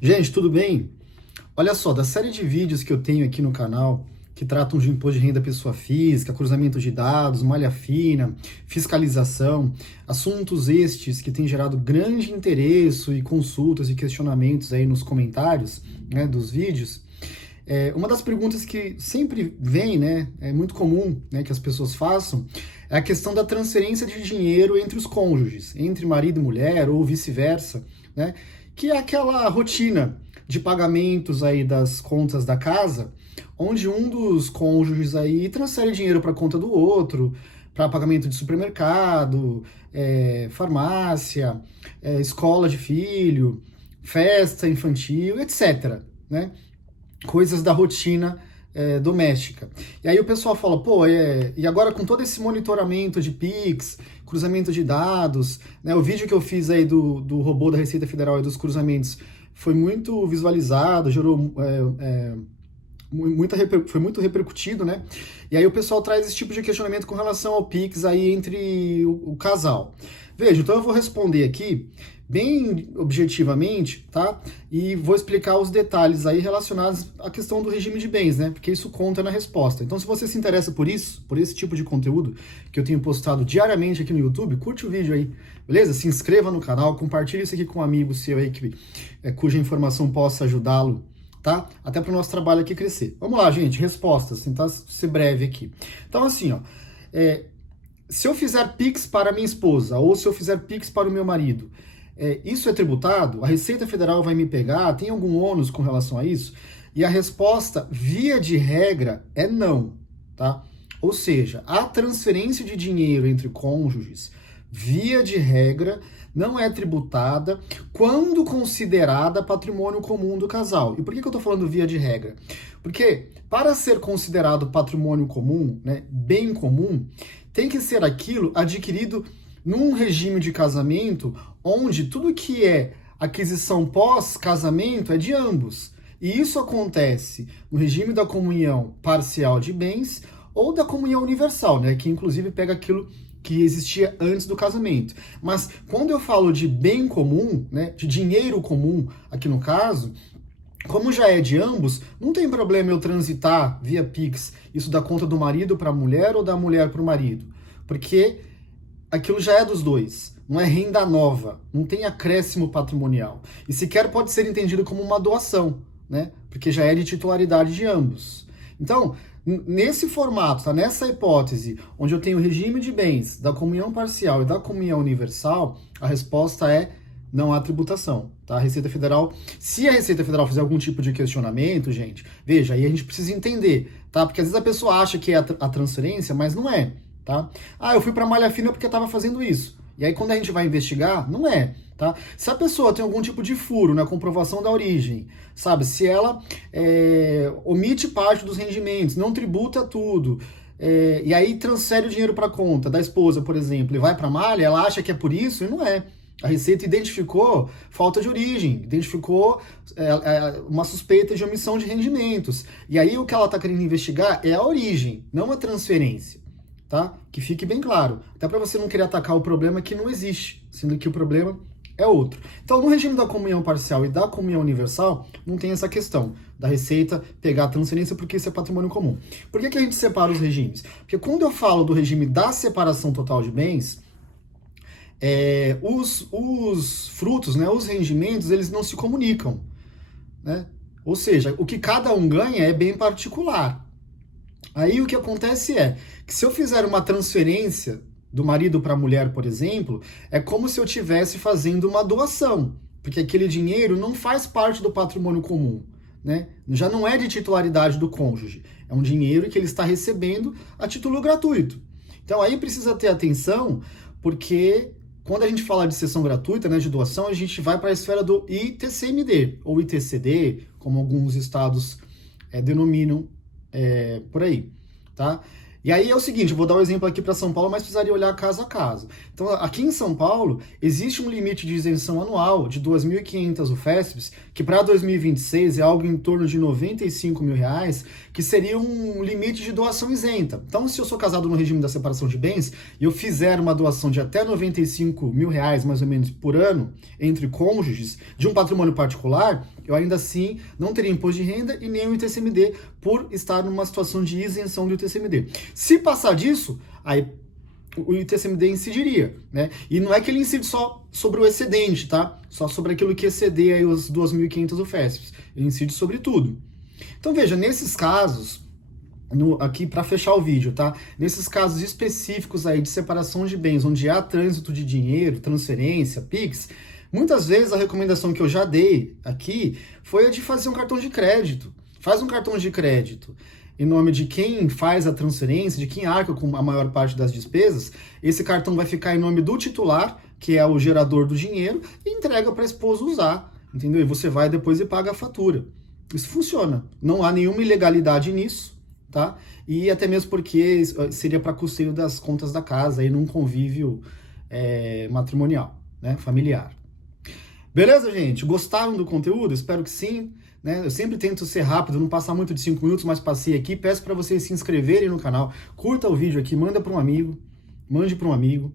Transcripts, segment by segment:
Gente, tudo bem? Olha só, da série de vídeos que eu tenho aqui no canal, que tratam de imposto de renda pessoa física, cruzamento de dados, malha fina, fiscalização, assuntos estes que têm gerado grande interesse e consultas e questionamentos aí nos comentários, né, dos vídeos. Uma das perguntas que sempre vem, né, é muito comum, né, que as pessoas façam, é a questão da transferência de dinheiro entre os cônjuges, entre marido e mulher ou vice-versa, né, que é aquela rotina de pagamentos aí das contas da casa, onde um dos cônjuges aí transfere dinheiro para a conta do outro, para pagamento de supermercado, farmácia, escola de filho, festa infantil, etc., né? Coisas da rotina doméstica. E aí o pessoal fala, pô, e agora com todo esse monitoramento de Pix, cruzamento de dados, né, o vídeo que eu fiz aí do robô da Receita Federal e dos cruzamentos foi muito visualizado, gerou foi muito repercutido, né? E aí o pessoal traz esse tipo de questionamento com relação ao Pix aí entre o casal. Veja, então eu vou responder aqui bem objetivamente, tá? E vou explicar os detalhes aí relacionados à questão do regime de bens, né? Porque isso conta na resposta. Então, se você se interessa por isso, por esse tipo de conteúdo que eu tenho postado diariamente aqui no YouTube, curte o vídeo aí, beleza? Se inscreva no canal, compartilhe isso aqui com um amigo seu aí cuja informação possa ajudá-lo, tá? Até para o nosso trabalho aqui crescer. Vamos lá, gente, respostas, tentar ser breve aqui. Então, assim, ó, se eu fizer Pix para minha esposa ou se eu fizer Pix para o meu marido, isso é tributado? A Receita Federal vai me pegar? Tem algum ônus com relação a isso? E a resposta, via de regra, é não, tá? Ou seja, a transferência de dinheiro entre cônjuges, via de regra, não é tributada quando considerada patrimônio comum do casal. E por que eu estou falando via de regra? Porque para ser considerado patrimônio comum, né, bem comum, tem que ser aquilo adquirido num regime de casamento onde tudo que é aquisição pós-casamento é de ambos. E isso acontece no regime da comunhão parcial de bens ou da comunhão universal, né, que inclusive pega aquilo que existia antes do casamento. Mas quando eu falo de bem comum, né, de dinheiro comum, aqui no caso, como já é de ambos, não tem problema eu transitar via Pix isso da conta do marido para a mulher ou da mulher para o marido, porque aquilo já é dos dois, não é renda nova, não tem acréscimo patrimonial. E sequer pode ser entendido como uma doação, né? Porque já é de titularidade de ambos. Então, nesse formato, tá? Nessa hipótese, onde eu tenho o regime de bens da comunhão parcial e da comunhão universal, a resposta é não há tributação, tá? A Receita Federal, se a Receita Federal fizer algum tipo de questionamento, gente, veja, aí a gente precisa entender, tá? Porque às vezes a pessoa acha que é a transferência, mas não é. Tá? Ah, eu fui para malha fina porque estava fazendo isso. E aí quando a gente vai investigar, não é. Tá? Se a pessoa tem algum tipo de furo na comprovação da origem, sabe? Se ela omite parte dos rendimentos, não tributa tudo, e aí transfere o dinheiro para a conta da esposa, por exemplo, e vai para a malha, ela acha que é por isso e não é. A Receita identificou falta de origem, identificou uma suspeita de omissão de rendimentos. E aí o que ela está querendo investigar é a origem, não a transferência. Tá? Que fique bem claro. Até para você não querer atacar o problema que não existe, sendo que o problema é outro. Então, no regime da comunhão parcial e da comunhão universal, não tem essa questão da Receita pegar a transferência porque isso é patrimônio comum. Por que a gente separa os regimes? Porque quando eu falo do regime da separação total de bens, os frutos, né, os rendimentos, eles não se comunicam. Né? Ou seja, o que cada um ganha é bem particular. Aí o que acontece é que se eu fizer uma transferência do marido para a mulher, por exemplo, é como se eu estivesse fazendo uma doação, porque aquele dinheiro não faz parte do patrimônio comum, né? Já não é de titularidade do cônjuge, é um dinheiro que ele está recebendo a título gratuito. Então aí precisa ter atenção, porque quando a gente fala de cessão gratuita, né, de doação, a gente vai para a esfera do ITCMD, ou ITCD, como alguns estados denominam por aí, tá? E aí é o seguinte, eu vou dar um exemplo aqui para São Paulo, mas precisaria olhar caso a caso. Então, aqui em São Paulo, existe um limite de isenção anual de 2.500 UFESPs, que para 2026 é algo em torno de R$ 95.000, que seria um limite de doação isenta. Então, se eu sou casado no regime da separação de bens e eu fizer uma doação de até R$ 95.000, mais ou menos, por ano, entre cônjuges, de um patrimônio particular, eu ainda assim não teria imposto de renda e nem o ITCMD por estar numa situação de isenção do ITCMD. Se passar disso, aí o ITCMD incidiria, né? E não é que ele incide só sobre o excedente, tá? Só sobre aquilo que exceder aí os 2.500 UFESPs. Ele incide sobre tudo. Então veja, nesses casos, aqui para fechar o vídeo, tá? Nesses casos específicos aí de separação de bens, onde há trânsito de dinheiro, transferência, PIX, muitas vezes a recomendação que eu já dei aqui foi a de fazer um cartão de crédito. Faz um cartão de crédito em nome de quem faz a transferência, de quem arca com a maior parte das despesas. Esse cartão vai ficar em nome do titular, que é o gerador do dinheiro, e entrega para a esposa usar, entendeu? E você vai depois e paga a fatura. Isso funciona. Não há nenhuma ilegalidade nisso, tá? E até mesmo porque seria para custeio das contas da casa, aí num convívio matrimonial, né? Familiar. Beleza, gente? Gostaram do conteúdo? Espero que sim. Né? Eu sempre tento ser rápido, não passar muito de 5 minutos, mas passei aqui. Peço para vocês se inscreverem no canal, curta o vídeo aqui, manda para um amigo, mande para um amigo,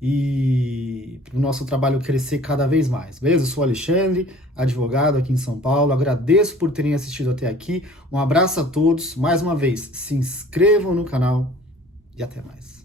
e para o nosso trabalho crescer cada vez mais. Beleza? Eu sou o Alexandre, advogado aqui em São Paulo. Agradeço por terem assistido até aqui. Um abraço a todos. Mais uma vez, se inscrevam no canal e até mais.